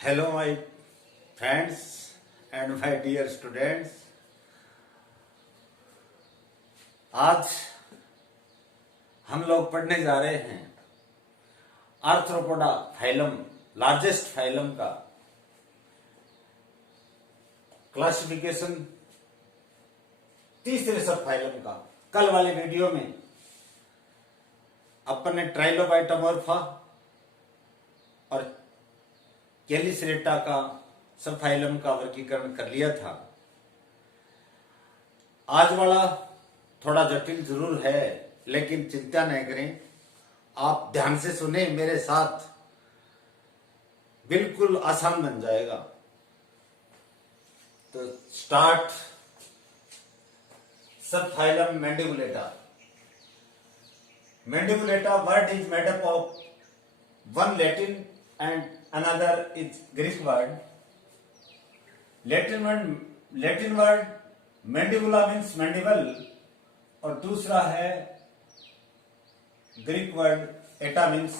Hello my friends and my dear students. आज हम लोग पढ़ने जा रहे हैं आर्थ्रोपोडा फाइलम, लार्जेस्ट फाइलम का क्लासिफिकेशन, तीसरे सब फाइलम का। कल वाले वीडियो में अपन ने ट्राइलोबाइटोमॉर्फा और कैलिसरेटा का सब फाइलम का वर्गीकरण कर लिया था। आज वाला थोड़ा जटिल जरूर है, लेकिन चिंता नहीं करें, आप ध्यान से सुने मेरे साथ, बिल्कुल आसान बन जाएगा। तो start subphylum Mandibulata. Mandibulata word is made up of one Latin and another is Greek word. Latin word mandibula means mandible और दूसरा है Greek word Etah means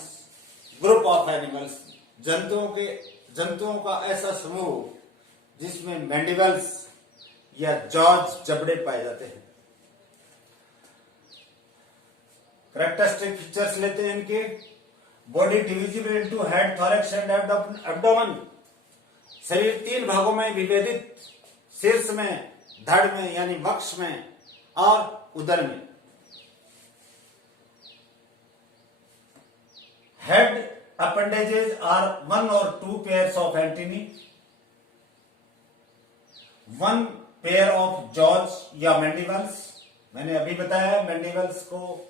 group of animals, जंतुओं का ऐसा समूह जिसमें मैंडिबल्स या जॉज जबड़े पाए जाते हैं। कैरेक्टरिस्टिक फीचर्स लेते हैं इनके। Body divisible into head, thorax and abdomen. शरीर तीन भागों में विभेदित, शीर्ष में, धड़ में यानी वक्ष में और उदर में। हेड अपेंडेजेस आर वन और two pairs of antennae, one pair of jaws या मैंडिबल्स। मैंने अभी बताया मैंडिबल्स को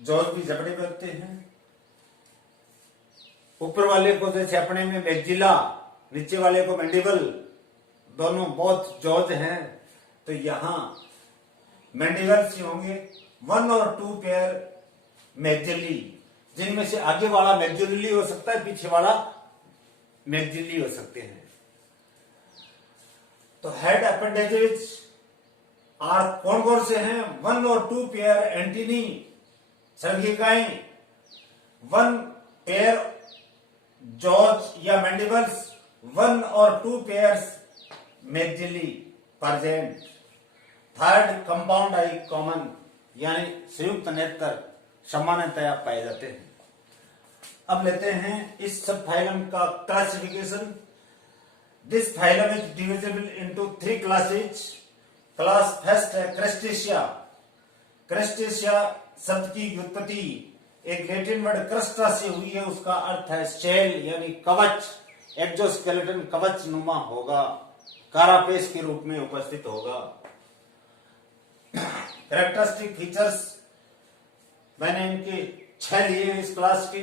जॉज भी जबड़े बोलते हैं। ऊपर वाले को जैसे अपने में मैक्जिला, नीचे वाले को मैंडिबल, दोनों बहुत जॉज हैं। तो यहां मैंडिबल्स होंगे वन और टू पेयर मैक्जिली, जिनमें से आगे वाला मैक्जिली हो सकता है, पीछे वाला मैक्जिली हो सकते हैं। तो हेड अपेंडेजेज आर कौन कौन से हैं? वन और टू पेयर एंटीनी संघिकाएं, वन पेयर जॉज या मैंडिबल्स, वन और two pairs maxillae present. Third compound eye common, यानी संयुक्त नेत्र सामान्यतया पाए जाते हैं। अब लेते हैं इस सब फाइलम का classification. This phylum is divisible into three classes. Class first है क्रेस्टेशिया। क्रेस्टेशिया शब्द की व्युत्पत्ति एक लैटिन वर्ड क्रस्टा से हुई है। उसका अर्थ है शेल यानी कवच। एक्सोस्केलेटन कवच नुमा होगा, कारापेस के रूप में उपस्थित होगा। कैरेक्टरिस्टिक फीचर्स मैंने इनके 6 लिए इस क्लास के।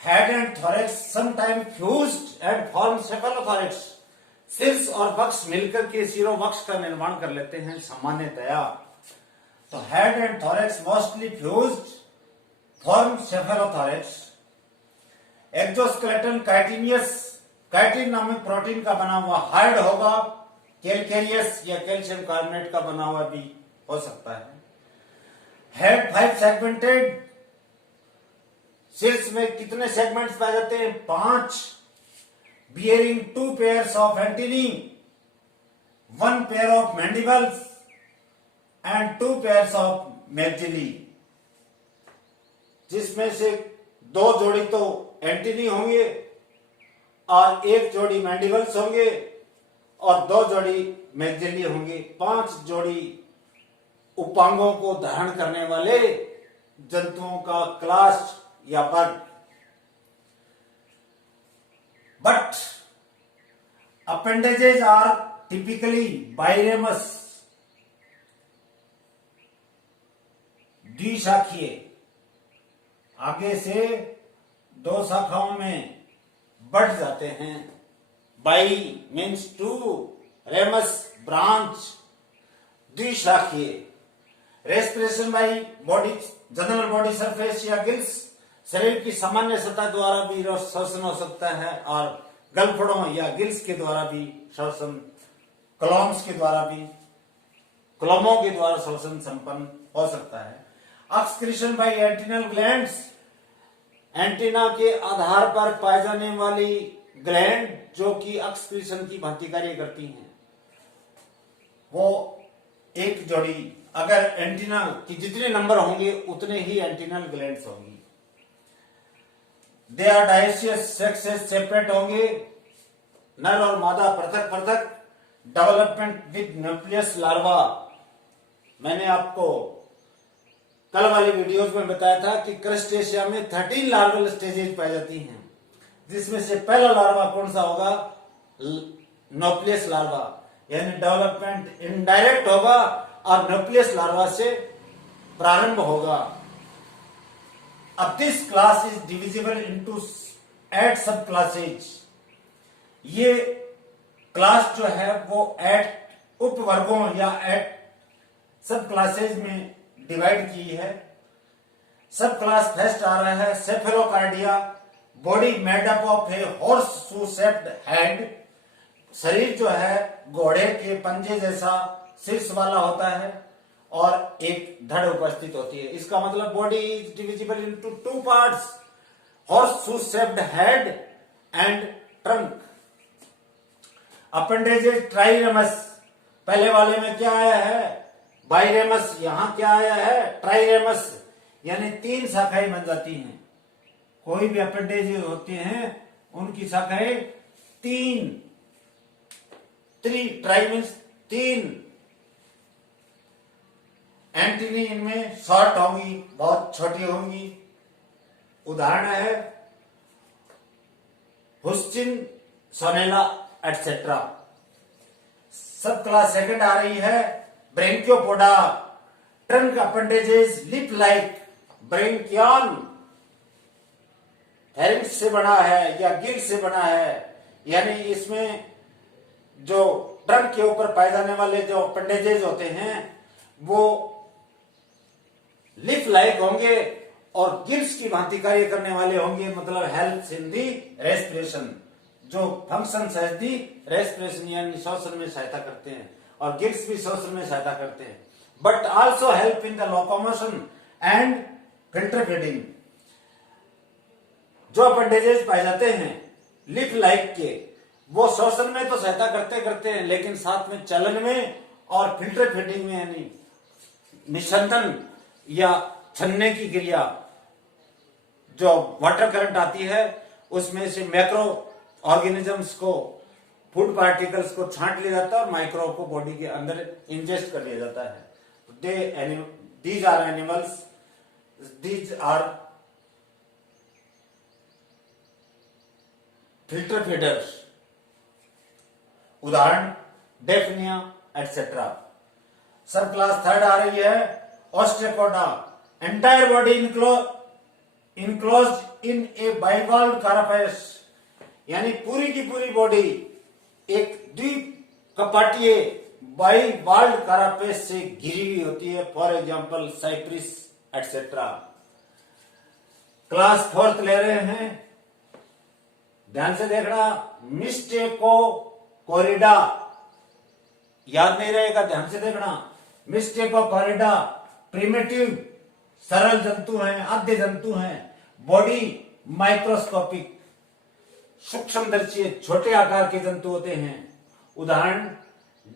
Head and thorax sometime fused and form cephalothorax. शीर्ष और वक्ष मिलकर के शिरोवक्ष का निर्माण कर लेते हैं सामान्यतया। तो head and thorax mostly fused form cephalothorax. Exoskeleton chitinous, chitin नामक प्रोटीन का बना हुआ हार्ड होगा। कैल्केरियस या कैल्शियम कार्बोनेट का बना हुआ भी हो सकता है। Head 5 segmented. शीर्ष में कितने सेगमेंट्स पाए जाते हैं? 5। Bearing 2 pairs of antennae, 1 pair of mandibles and 2 pairs of maxillae, जिसमें से 2 जोड़ी तो एंटीनी होंगे और 1 जोड़ी मैंडिबल्स होंगे और 2 जोड़ी मैक्जिली होंगे। 5 जोड़ी उपांगों को धारण करने वाले जंतुओं का क्लास या वर्ग। But appendages are typically biramous, द्विशाखीय। आगे से 2 शाखाओं में बढ़ जाते हैं। बाई मीन्स 2, रेमस ब्रांच, द्विशाखीय। Respiration by body, general body surface या गिल्स, शरीर की सामान्य सतह द्वारा भी श्वसन हो सकता है और गलफड़ों या गिल्स के द्वारा भी श्वसन, क्लोम्स के द्वारा भी, क्लोमों के द्वारा श्वसन संपन्न हो सकता है। Excretion by antennal glands, antenna के आधार पर पाए जाने वाली ग्लैंड जो कि अक्सक्रीशन की भांति कार्य करती हैं, वो एक जोड़ी, अगर एंटीना की जितने नंबर होंगे उतने ही एंटीनल ग्लैंड्स होंगी। They are dioecious, sexes separate होंगे, नर और मादा पृथक पृथक। डेवलपमेंट विद न्यूक्लियस लार्वा, मैंने आपको कल वाली वीडियोस में बताया था कि क्रस्टेशिया में 13 लार्वल स्टेजेस पाई जाती हैं, जिसमें से पहला लार्वा कौन सा होगा? न्यूक्लियस लार्वा, यानी डेवलपमेंट इनडायरेक्ट होगा और न्यूक्लियस लार्वा से प्रारंभ होगा। अब this class is divisible into 8 सब क्लासेज। ये क्लास जो है वो 8 उपवर्गों या 8 सब क्लासेज में डिवाइड की है। सब क्लास फर्स्ट आ रहा है Cephalocarida, body made up of a horseshoe shaped head. शरीर जो है घोड़े के पंजे जैसा शीर्ष वाला होता है और एक धड़ उपस्थित होती है। इसका मतलब body is divisible into 2 parts, horseshoe shaped head and trunk. Appendages triramous, पहले वाले में क्या आया है? बाइरेमस, यहां क्या आया है? ट्राइरेमस, यानी 3 शाखाएं बन जाती हैं। कोई भी अपेंडेज होते हैं उनकी शाखाएं 3, ट्राई मीन्स 3। एंटीनी इनमें शॉर्ट होंगी, बहुत छोटी होंगी। उदाहरण है हुस्चिन, सोनेला एटसेट्रा। सब क्लास सेकंड आ रही है Branchiopoda, trunk appendages leaf like. ब्रेंकियन हेरिंग्स से बना है या गिल से बना है, यानी इसमें जो ट्रंक के ऊपर पाए जाने वाले जो अपेंडेजेस होते हैं वो लिप लाइक होंगे और गिल्स की भांति कार्य करने वाले होंगे, मतलब हेल्प इन दी रेस्पिरेशन, जो फंक्शन है दी रेस्पिरेशन यानी श्वसन में सहायता करते हैं, और गिल्स भी श्वसन में सहायता करते हैं। But also help in the locomotion and filter feeding. जो अपेंडेजेस पाए जाते हैं लिप लाइक के, वो श्वसन में तो सहायता करते हैं, लेकिन साथ में चलन में और फिल्टर फीडिंग में, यानी निस्संदन या छनने की क्रिया, जो वाटर करंट आती है उसमें से मैक्रो ऑर्गेनिजम्स को, फूड पार्टिकल्स को छांट लिया जाता है और माइक्रो को बॉडी के अंदर इंजेस्ट कर लिया जाता है। These are animals, these are filter feeders. उदाहरण डेफनिया एटसेट्रा। सब क्लास थर्ड आ रही है Ostracoda, entire body enclosed in a bivalve carapace, यानी पूरी की पूरी बॉडी एक द्वीप कपाटीय बाइवाल्व कारापेस से घिरी हुई होती है, for example Cypris etcetera. Class fourth ले रहे हैं, ध्यान से देखना, मिस्टेको कोरिडा, याद नहीं रहेगा, ध्यान से देखना। मिस्टेको कोरिडा प्रिमिटिव सरल जंतु हैं, आद्य जंतु हैं। बॉडी माइक्रोस्कोपिक, सूक्ष्मदर्शी छोटे आकार के जंतु होते हैं। उदाहरण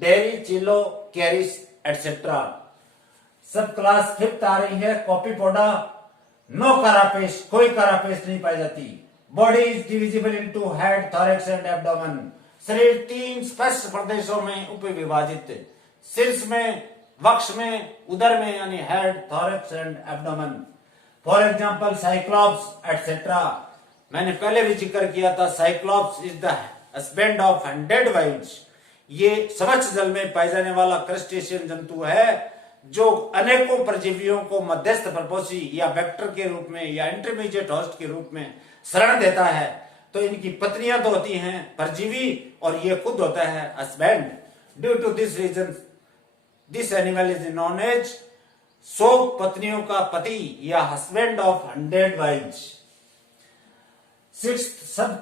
डेरी, चिलो, कैरिस एटसेट्रा। सब क्लास फिफ्थ आ रही है कॉपीपोडा, नो कारापेस, कोई कारापेस नहीं पाई जाती। Body is divisible into head, thorax and abdomen. शरीर 3 स्पष्ट प्रदेशों में उपविभाजित, शीर्ष में, वक्ष में, उदर में, यानी head, thorax and abdomen. For example cyclops etcetera. मैंने पहले भी जिक्र किया था, cyclops is the husband of 100 wives. ये समक्ष जल में पाए जाने वाला क्रस्टेशियन जंतु है जो अनेकों परजीवियों को मध्यस्थ परपोषी या वेक्टर के रूप में या इंटरमीडिएट होस्ट के रूप में शरण देता है। तो इनकी पत्नियां तो होती हैं परजीवी और ये खुद होता है husband. Due to this reason this animal is known as 100 पत्नियों का पति या हस्बैंड ऑफ 100 वाइव्स। सिक्स्थ सब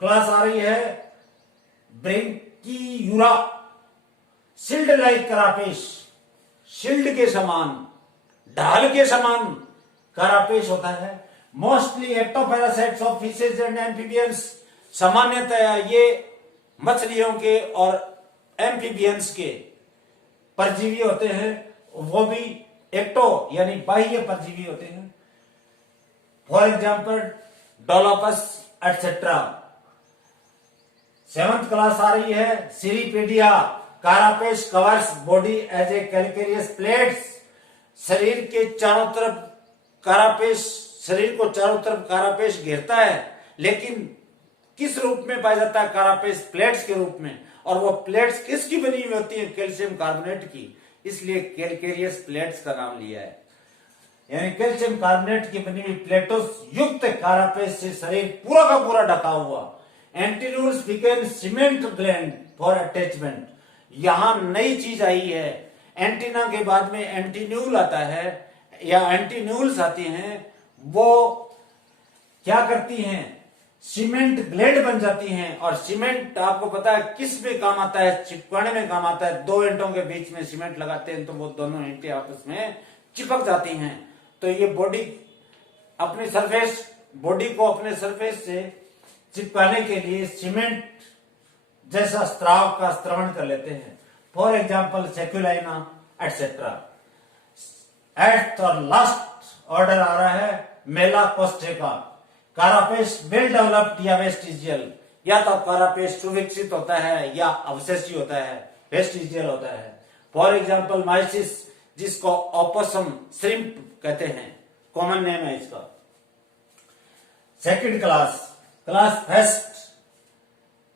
क्लास आ रही है Branchiura, shield like carapace, shield के समान, ढाल के समान करापेश होता है। Mostly ectoparasites of fishes and amphibians, सामान्यतया ये मछलियों के और एम्फीबियंस के परजीवी होते हैं, वो भी एक्टो यानी बाह्य परजीवी होते हैं। For example dolops etcetera. 7th class आ रही है। Cirripedia. Carapace covers body as a calcareous plates. शरीर के चारों तरफ कारापेश, शरीर को चारों तरफ कारापेश घेरता है, लेकिन किस रूप में पाया जाता है? कारापेश प्लेट्स के रूप में। और वो प्लेट्स किसकी बनी हुई होती है? कैल्शियम कार्बोनेट की, इसलिए कैल्केरियस प्लेट्स का नाम लिया है। यानी कैल्शियम कार्बोनेट की बनी हुई प्लेटों युक्त कारापेश से शरीर पूरा का पूरा ढका हुआ। Antennules became cement gland for attachment. यहां नई चीज आई है, एंटीना के बाद में एंटीन्यूल आता है या एंटीन्यूल्स आती हैं, वो क्या करती हैं? सीमेंट ग्लैंड बन जाती हैं। और सीमेंट आपको पता है किस में काम आता है? चिपकाने में काम आता है। दो ईंटों के बीच में सीमेंट लगाते हैं तो वो दोनों ईंटें आपस में चिपक जाती हैं। तो ये बॉडी अपनी सरफेस, बॉडी को अपने सरफेस से चिपकाने के लिए सीमेंट जैसा स्त्राव का स्त्रवण कर लेते हैं। For example sacculina etcetera. Eight और लास्ट ऑर्डर आ रहा है मेलाकोस्टेका। कारापेश वेल डेवलप्ड या वेस्टिजियल। या तो कारापेश सुविकसित होता है या अवशेषी होता है, वेस्टिजियल होता है। फॉर एग्जाम्पल माइसिस, जिसको ओपोसम श्रिम्प कहते हैं, कॉमन नेम है इसका। Second class, class first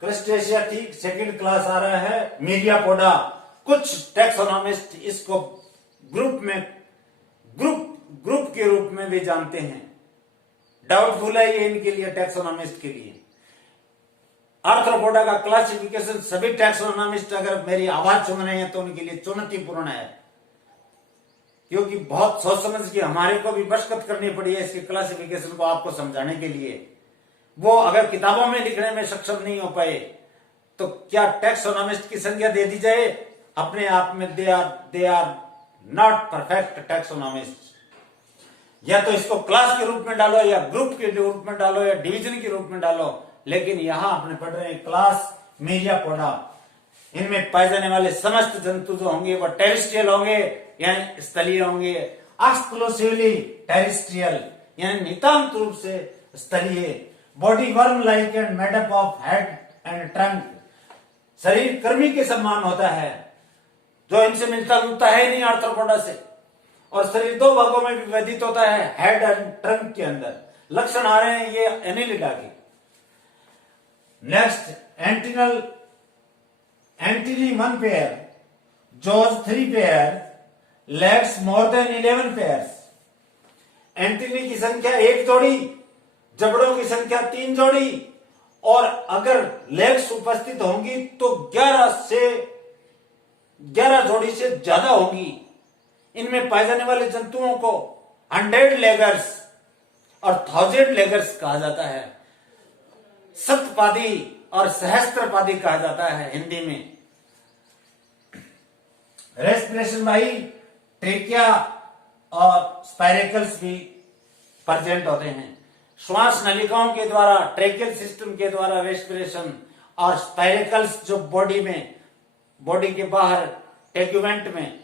crustacea. ठीक, सेकंड क्लास आ रहा है मीरियापोडा। कुछ टैक्सोनॉमिस्ट इसको ग्रुप के रूप में भी जानते हैं। डाउटफुल है ये इनके लिए, टैक्सोनॉमिस्ट के लिए। आर्थ्रोपोडा का क्लासिफिकेशन सभी टैक्सोनॉमिस्ट अगर मेरी आवाज सुन रहे हैं तो उनके लिए चुनौतीपूर्ण है, क्योंकि बहुत सोच समझ के हमारे को भी बशकत करनी पड़ी है इसके क्लासिफिकेशन को आपको समझाने के लिए। वो अगर किताबों में लिखने में सक्षम नहीं हो पाए तो क्या टैक्सोनॉमिस्ट की संज्ञा दे दी जाए? अपने आप में they are not perfect taxonomist. या तो इसको क्लास के रूप में डालो, या ग्रुप के रूप में डालो, या डिवीजन के रूप में डालो। लेकिन यहां आपने पढ़ रहे हैं क्लास मीरियापोडा। इनमें पाए जाने वाले समस्त जंतु जो होंगे वो टेरेस्ट्रियल होंगे यानी स्थलीय होंगे। एक्सक्लूसिवली टेरेस्ट्रियल यानी नितांत रूप से स्थलीय। Body worm like and made up of head and trunk. शरीर कर्मी के समान होता है, जो इनसे मिलता जुलता है नहीं आर्थ्रोपोडा से। और शरीर दो भागों में विभाजित होता है, हेड एंड ट्रंक के अंदर। लक्षण आ रहे हैं ये एनिलिडा के। Next, antennae 1 pair, jaws 3 pair, legs more than 11 pairs. Antennae की संख्या 1 जोड़ी, जबड़ों की संख्या 3 जोड़ी, और अगर लेग्स उपस्थित होंगी तो 11 जोड़ी से ज्यादा होंगी। इनमें पाए जाने वाले जंतुओं को 100 लेगर्स और 1000 लेगर्स कहा जाता है। शतपादी और सहस्त्रपादी कहा जाता है हिंदी में। रेस्पिरेशन भाई ट्रेकिया और स्पाइरेकल्स भी प्रेजेंट होते हैं। श्वास नलिकाओं के द्वारा, ट्रेकियल सिस्टम के द्वारा रेस्पिरेशन, और स्पाइरेकल्स जो बॉडी के बाहर टेग्यूमेंट में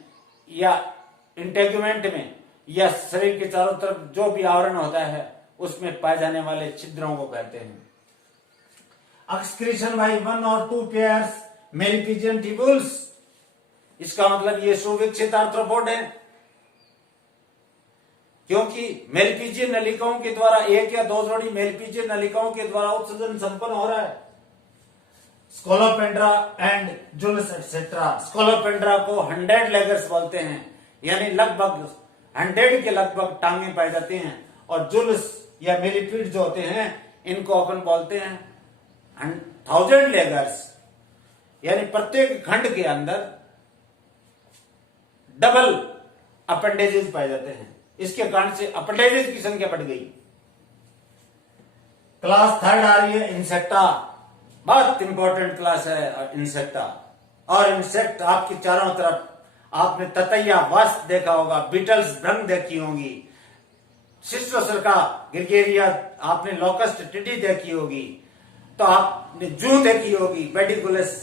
या इंटेग्यूमेंट में या शरीर के चारों तरफ जो भी आवरण होता है उसमें पाए जाने वाले छिद्रों को कहते हैं। एक्सक्रीशन बाय 1 और 2 पेयर्स मेलिपिजियन टिब्यूल्स। इसका मतलब ये सुविकसित आर्थ्रोपोड है, क्योंकि मेलिपिजियन नलिकाओं के द्वारा 1 या 2 जोड़ी मेलिपिजियन नलिकाओं के द्वारा उत्सर्जन संपन्न हो रहा है। Scolopendra and जुलस etcetera. स्कोलोपेंड्रा को 100 लेगर्स बोलते हैं, यानी लगभग 100 के लगभग टांगे पाई जाती हैं। और जुलस या मिलिपीड जो होते हैं इनको अपन बोलते हैं 1000 लेगर्स, यानी प्रत्येक खंड के अंदर डबल अपेंडेजेस पाए जाते हैं। इसके कारण से अपेंडेजेस की संख्या बढ़ गई। क्लास 3 आ रही है इंसेक्टा। बहुत इंपॉर्टेंट क्लास है इंसेक्टा। और इंसेक्ट आपकी चारों तरफ आपने ततैया वास्प देखा होगा, बीटल्स भ्रंग देखी होंगी, शिष्टोसर्का गिरगेरिया, आपने लोकस्ट टिड्डी देखी होगी, तो आपने जू देखी होगी, पेडिकुलस,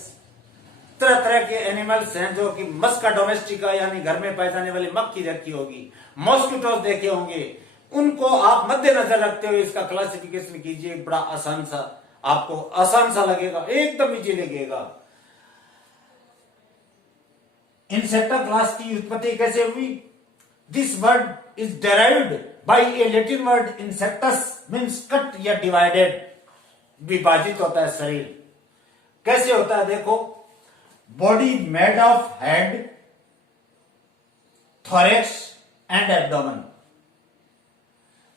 तरह तरह के एनिमल्स हैं जो कि मस्का डोमेस्टिका यानी घर में पाई जाने वाली मक्खी देखी होगी, मॉस्किटोस देखे होंगे। उनको आप मद्देनजर रखते हुए इसका क्लासिफिकेशन कीजिए, बड़ा आसान सा, आपको आसान सा लगेगा, एकदम इजी लगेगा। इंसेक्टा क्लास की उत्पत्ति कैसे हुई? This word is derived by a Latin word insectus, means cut या डिवाइडेड, विभाजित होता है शरीर। कैसे होता है देखो, body made of head, thorax and abdomen.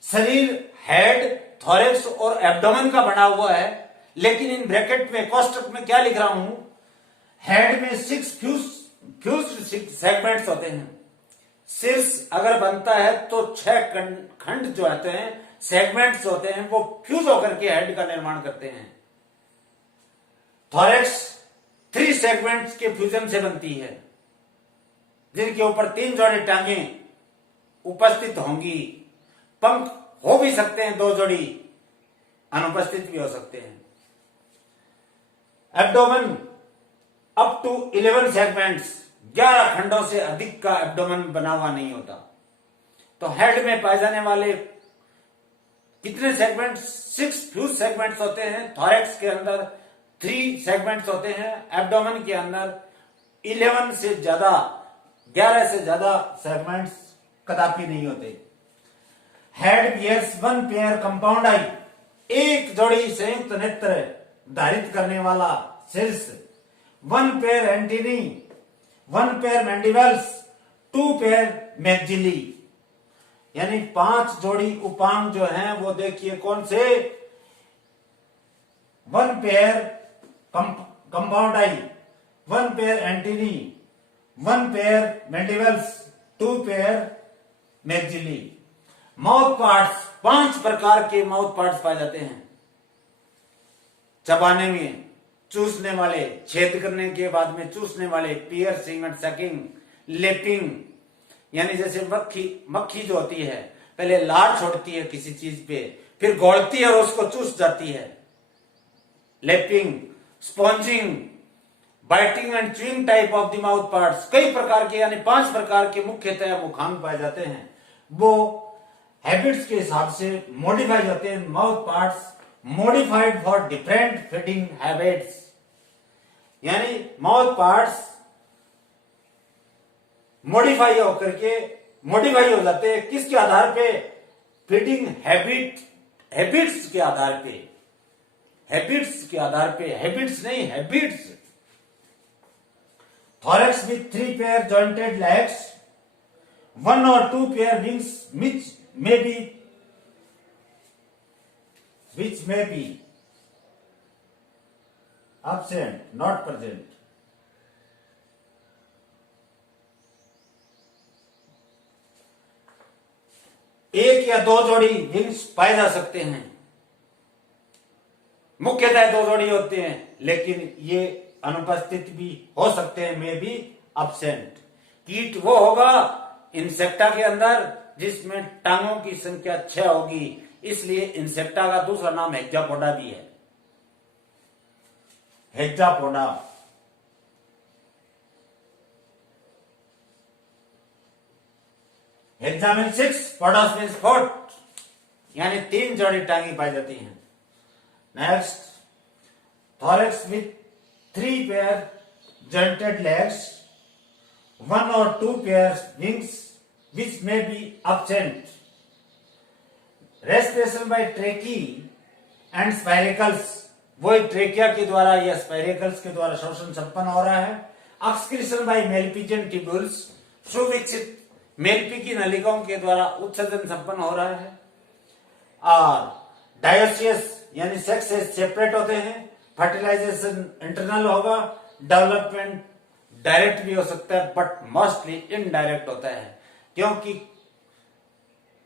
शरीर हेड, थोरेक्स और एब्डोमेन का बना हुआ है, लेकिन इन ब्रैकेट में कोष्टक में क्या लिख रहा हूं, हेड में 6 फ्यूज्ड सेगमेंट्स होते हैं। शीर्ष अगर बनता है तो 6 खंड जो होते हैं, सेगमेंट्स होते हैं, वो फ्यूज होकर के हेड का निर्माण करते हैं। थोरेक्स 3 सेगमेंट्स के फ्यूजन से बनती है, जिनके ऊपर 3 जोड़ी टांगे उपस्थित होंगी। पंख हो भी सकते हैं 2 जोड़ी, अनुपस्थित भी हो सकते हैं। एब्डोमेन अप टू 11 सेगमेंट्स, 11 खंडों से अधिक का एब्डोमेन बना हुआ नहीं होता। तो हेड में पाए जाने वाले कितने सेगमेंट्स? 6 फ्यूज सेगमेंट्स होते हैं। थोरेक्स के अंदर 3 सेगमेंट्स होते हैं। एब्डोमेन के अंदर 11 से ज्यादा, 11 से ज्यादा सेगमेंट्स कदापि नहीं होते। Head bears 1 pair compound eye, एक जोड़ी संयुक्त नेत्र धारित करने वाला शीर्ष, 1 pair antennae, 1 pair mandibles, 2 pair maxillae, यानी 5 जोड़ी उपांग जो हैं वो देखिए कौन से, 1 pair compound eye, 1 pair antennae, 1 pair mandibles, 2 pair maxillae. Mouth parts, 5 प्रकार के माउथ पार्ट्स पाए जाते हैं। चबाने में, चूसने वाले, छेद करने के बाद में चूसने वाले, पियर्सिंग एंड सकिंग, लेपिंग, यानी जैसे मक्खी जो होती है पहले लार छोड़ती है किसी चीज पे, फिर घोलती है और उसको चूस जाती है, lapping, sponging, biting and chewing type of the mouth parts. कई प्रकार के यानी 5 प्रकार के मुख्यतः मुखांग पाए जाते हैं। वो हैबिट्स के हिसाब से मॉडिफाई होते हैं। Mouth parts modified for different feeding habits, यानी माउथ पार्ट्स मॉडिफाई हो जाते हैं किसके आधार पे? फीडिंग हैबिट्स के आधार पे, हैबिट्स नहीं, habits. Thorax with 3 pair jointed legs, 1 or 2 pair wings, which may be absent, not present. एक या 2 जोड़ी विंग्स पाए जा सकते हैं, मुख्यतः 2 जोड़ी होते हैं, लेकिन ये अनुपस्थित भी हो सकते हैं, में भी absent। कीट वो होगा इंसेक्टा के अंदर जिसमें टांगों की संख्या 6 होगी, इसलिए इंसेक्टा का दूसरा नाम हेक्सापोडा भी है, हेक्सापोडा। हेक्सा मीन 6, पोडस मीन 4, यानी 3 जोड़ी टांगी पाई जाती हैं। Next, thorax with 3 pair jointed legs, 1 or 2 pairs wings, which may be absent. Respiration by tracheae and spiracles, वही ट्रेकिया के द्वारा या स्पाइरेकल्स के द्वारा श्वसन संपन्न हो रहा है। एक्सक्रीशन बाय मेलपिजियन ट्यूब्यूल्स, सुविकसित मेलपी की नलिकाओं के द्वारा उत्सर्जन संपन्न हो रहा है। और डायोसियस यानी सेक्स से सेपरेट होते हैं। फर्टिलाइजेशन इंटरनल होगा, डेवलपमेंट डायरेक्ट भी हो सकता है, बट मोस्टली इनडायरेक्ट होता है, क्योंकि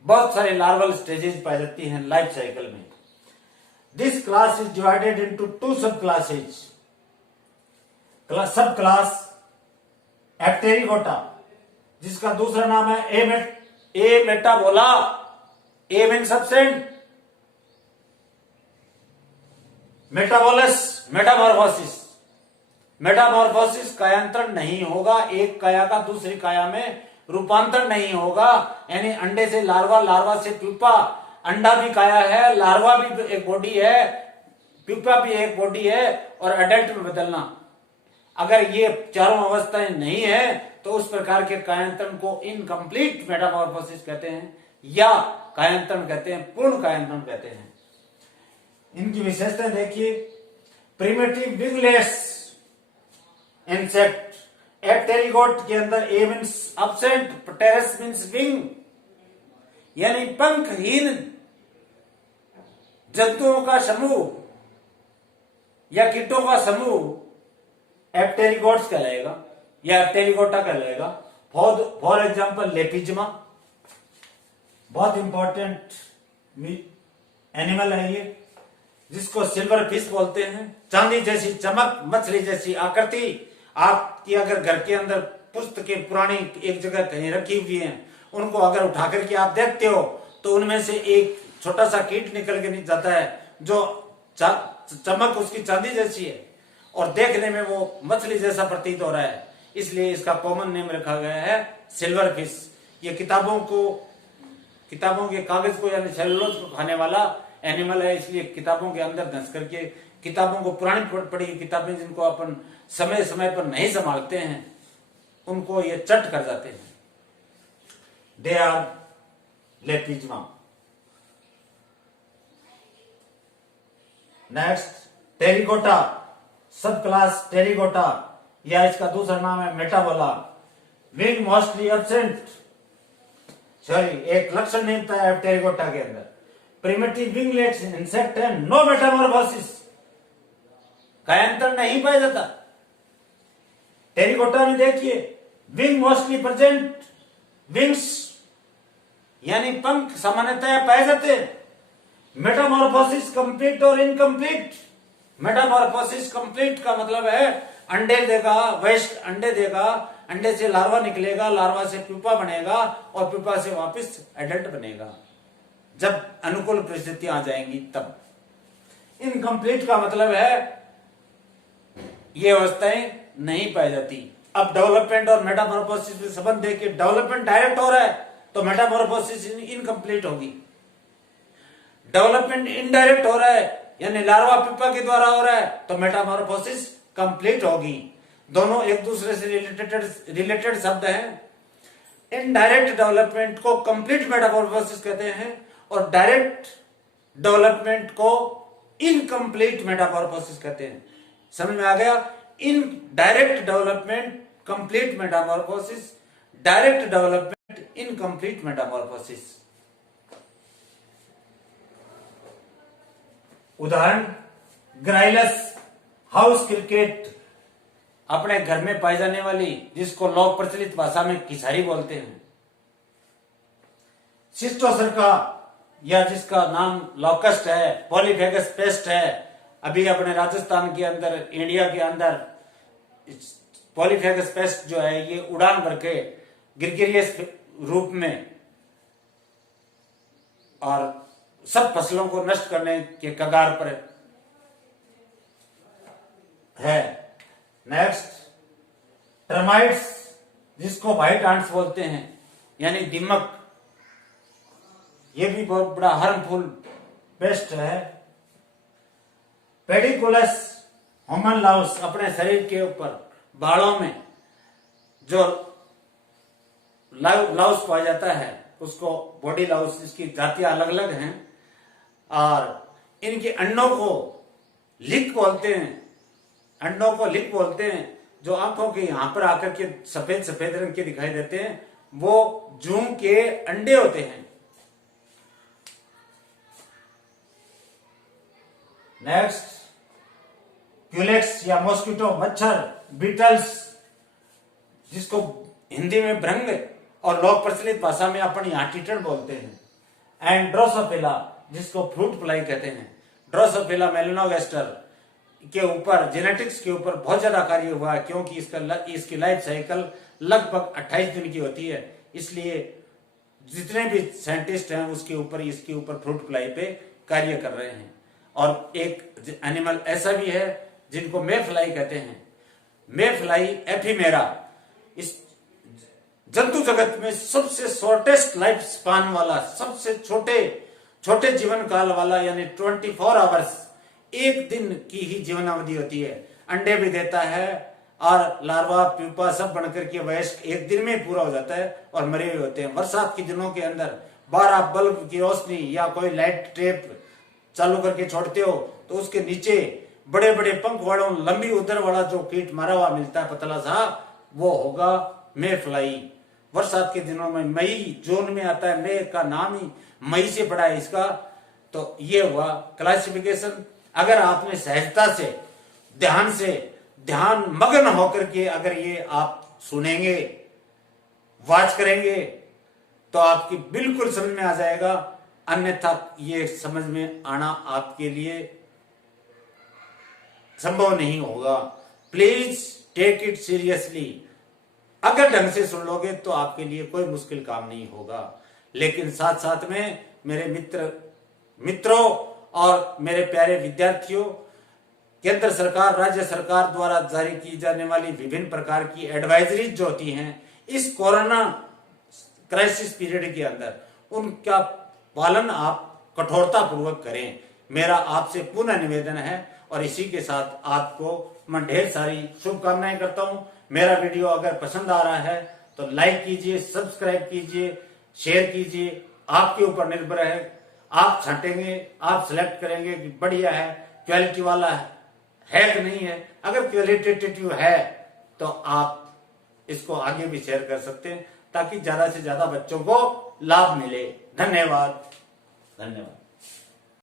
बहुत सारे लार्वल स्टेजेस पाई जाती हैं लाइफ साइकिल में। This class is divided into 2 सब क्लासेज। सब क्लास एप्टेरिकोटा, जिसका दूसरा नाम है ए मेटाबोला, ए मीन सब्सेंट, मेटामॉर्फोसिस कायांतरण नहीं होगा, एक काया का दूसरी काया में रूपांतरण नहीं होगा। यानी अंडे से लार्वा, लार्वा से प्यूपा, अंडा भी काया है, लार्वा भी एक बॉडी है, प्यूपा भी एक बॉडी है, और अडल्ट में बदलना, अगर ये चारों अवस्थाएं नहीं है तो उस प्रकार के कायांतरण को इनकम्प्लीट मेटामॉर्फोसिस कहते हैं, या कायांतरण कहते हैं, पूर्ण कायांतरण कहते हैं। इनकी विशेषताएं देखिए। प्रिमिटिव विंगलेस इंसेक्ट, एप्टेरिगोट के अंदर a means absent, pteros means wing, यानी पंखहीन जंतुओं का समूह या कीटों का समूह एप्टेरिगोट्स कहलाएगा या एप्टेरिगोटा कहलाएगा। फॉर एग्जाम्पल लेपिज्मा, बहुत इंपॉर्टेंट एनिमल है ये, जिसको सिल्वर फिश बोलते हैं। चांदी जैसी चमक, मछली जैसी आकृति। आपकी अगर घर के अंदर पुस्तकें पुरानी एक जगह कहीं रखी हुई हैं, उनको अगर उठा करके आप देखते हो तो उनमें से एक छोटा सा कीट निकल के जाता है, जो चमक उसकी चांदी जैसी है और देखने में वो मछली जैसा प्रतीत हो रहा है, इसलिए इसका कॉमन नेम रखा गया है सिल्वर फिश। ये किताबों के कागज को यानी सेलुलोज को खाने वाला एनिमल है, इसलिए किताबों के अंदर धंस करके, किताबों को पुरानी पढ़ी किताबें जिनको अपन समय समय पर नहीं संभालते हैं, उनको ये चट कर जाते हैं। They are lepisma. Next pterygota, sub class pterygota, या इसका दूसरा नाम है metabola. Wing mostly absent, sorry एक लक्षण नहीं था टेरिकोटा के अंदर। प्रिमिटिव विंगलेट्स इंसेक्ट है, नो मेटामॉर्फोसिस, कायांतरण नहीं पाया जाता। टेरिकोटा में देखिए विंग मोस्टली प्रेजेंट, विंग्स यानी पंख सामान्यतः पाए जाते हैं। मेटामॉर्फोसिस कंप्लीट और इनकम्प्लीट। मेटामॉर्फोसिस कंप्लीट का मतलब है अंडे देगा, वेस्ट अंडे देगा, अंडे से लार्वा निकलेगा, लार्वा से प्यूपा बनेगा और प्यूपा से वापस एडल्ट बनेगा, जब अनुकूल परिस्थितियां आ जाएंगी तब। इनकम्प्लीट का मतलब है ये अवस्थाएं नहीं पाई जाती। अब डेवलपमेंट और मेटामॉर्फोसिस में संबंध देखिए। डेवलपमेंट डायरेक्ट हो रहा है तो मेटामॉर्फोसिस इनकम्प्लीट होगी। डेवलपमेंट इनडायरेक्ट हो रहा है यानी लार्वा प्यूपा के द्वारा हो रहा है तो मेटामॉर्फोसिस कंप्लीट होगी। दोनों एक दूसरे से रिलेटेड शब्द हैं। इनडायरेक्ट डेवलपमेंट को कंप्लीट मेटामॉर्फोसिस कहते हैं और डायरेक्ट डेवलपमेंट को इनकम्प्लीट मेटामॉर्फोसिस कहते हैं। समझ में आ गया? Indirect development complete Metamorphosis, direct development incomplete Metamorphosis. उदाहरण ग्राइलस हाउस क्रिकेट, अपने घर में पाई जाने वाली, जिसको लोक प्रचलित भाषा में किसारी बोलते हैं। सिस्टोसर्का या जिसका नाम लोकस्ट है, पॉलीफेगस पेस्ट है। अभी अपने राजस्थान के अंदर, इंडिया के अंदर पॉलीफेगस पेस्ट जो है ये उड़ान भर के गिरगिरियस रूप में और सब फसलों को नष्ट करने के कगार पर है। नेक्स्ट टर्माइट्स, जिसको व्हाइट आंट्स बोलते हैं यानी दीमक, ये भी बहुत बड़ा हार्मफुल पेस्ट है। पेडिकुलस ह्यूमन लाउस, अपने शरीर के ऊपर बालों में जो लाउस पाया जाता है उसको बॉडी लाउस, इसकी जातियां अलग अलग हैं और इनके अंडों को लिक बोलते हैं। अंडों को लिक बोलते हैं, जो आंखों के यहां पर आकर के सफेद सफेद रंग के दिखाई देते हैं, वो जूं के अंडे होते हैं। नेक्स्ट क्यूलेक्स या मॉस्किटो मच्छर, बीटल्स, जिसको हिंदी में भृंग और लोक प्रचलित भाषा में अपन यहाँ टीटड़ बोलते हैं। एंड ड्रोसोफिला, जिसको फ्रूट फ्लाई कहते हैं। ड्रोसोफिला मेलानोगास्टर के ऊपर, जेनेटिक्स के ऊपर बहुत ज्यादा कार्य हुआ है, क्योंकि इसकी लाइफ साइकिल लगभग 28 दिन की होती है। इसलिए जितने भी साइंटिस्ट हैं इसके ऊपर फ्रूट फ्लाई पे कार्य कर रहे हैं और एक एनिमल ऐसा भी है जिनको मे फ्लाई कहते हैं। मे फ्लाई एफिमेरा इस जंतु जगत में सबसे शॉर्टेस्ट लाइफ स्पान वाला, सबसे छोटे जीवन काल वाला, यानी 24 आवर्स, एक दिन की ही जीवनावधि होती है। अंडे भी देता है और लार्वा प्यूपा सब बनकर के वयस्क एक दिन में पूरा हो जाता है और मरे हुए होते हैं। बरसात के दिनों के अंदर 12 बल्ब की रोशनी या कोई लाइट टेप चालू करके छोड़ते हो तो उसके नीचे बड़े बड़े पंख वालों लंबी उदर वाला जो कीट मारा हुआ मिलता है पतला सा, वो होगा मे फ्लाई। बरसात के दिनों में मई जून में आता है, मे का नाम ही मई से पड़ा है इसका। तो ये हुआ क्लासिफिकेशन। अगर आपने सहजता से ध्यान मग्न होकर के अगर ये आप सुनेंगे, वाच करेंगे, तो आपकी बिल्कुल समझ में आ जाएगा। अन्यथा ये समझ में आना आपके लिए संभव नहीं होगा। Please take it seriously. अगर ढंग से सुन लोगे तो आपके लिए कोई मुश्किल काम नहीं होगा। लेकिन साथ साथ में मेरे मित्रों और मेरे प्यारे विद्यार्थियों, केंद्र सरकार, राज्य सरकार द्वारा जारी की जाने वाली विभिन्न प्रकार की एडवाइजरीज जो होती हैं इस कोरोना क्राइसिस पीरियड के अंदर, उनका पालन आप कठोरता पूर्वक करें। मेरा आपसे पुनः निवेदन है और इसी के साथ आपको मैं ढेर सारी शुभकामनाएं करता हूं। मेरा वीडियो अगर पसंद आ रहा है तो लाइक कीजिए, सब्सक्राइब कीजिए, शेयर कीजिए। आपके ऊपर निर्भर है, आप छांटेंगे, आप सिलेक्ट करेंगे कि बढ़िया है, क्वालिटी वाला है कि नहीं है। अगर क्वालिटेटिव है तो आप इसको आगे भी शेयर कर सकते हैं ताकि ज्यादा से ज्यादा बच्चों को लाभ मिले। धन्यवाद।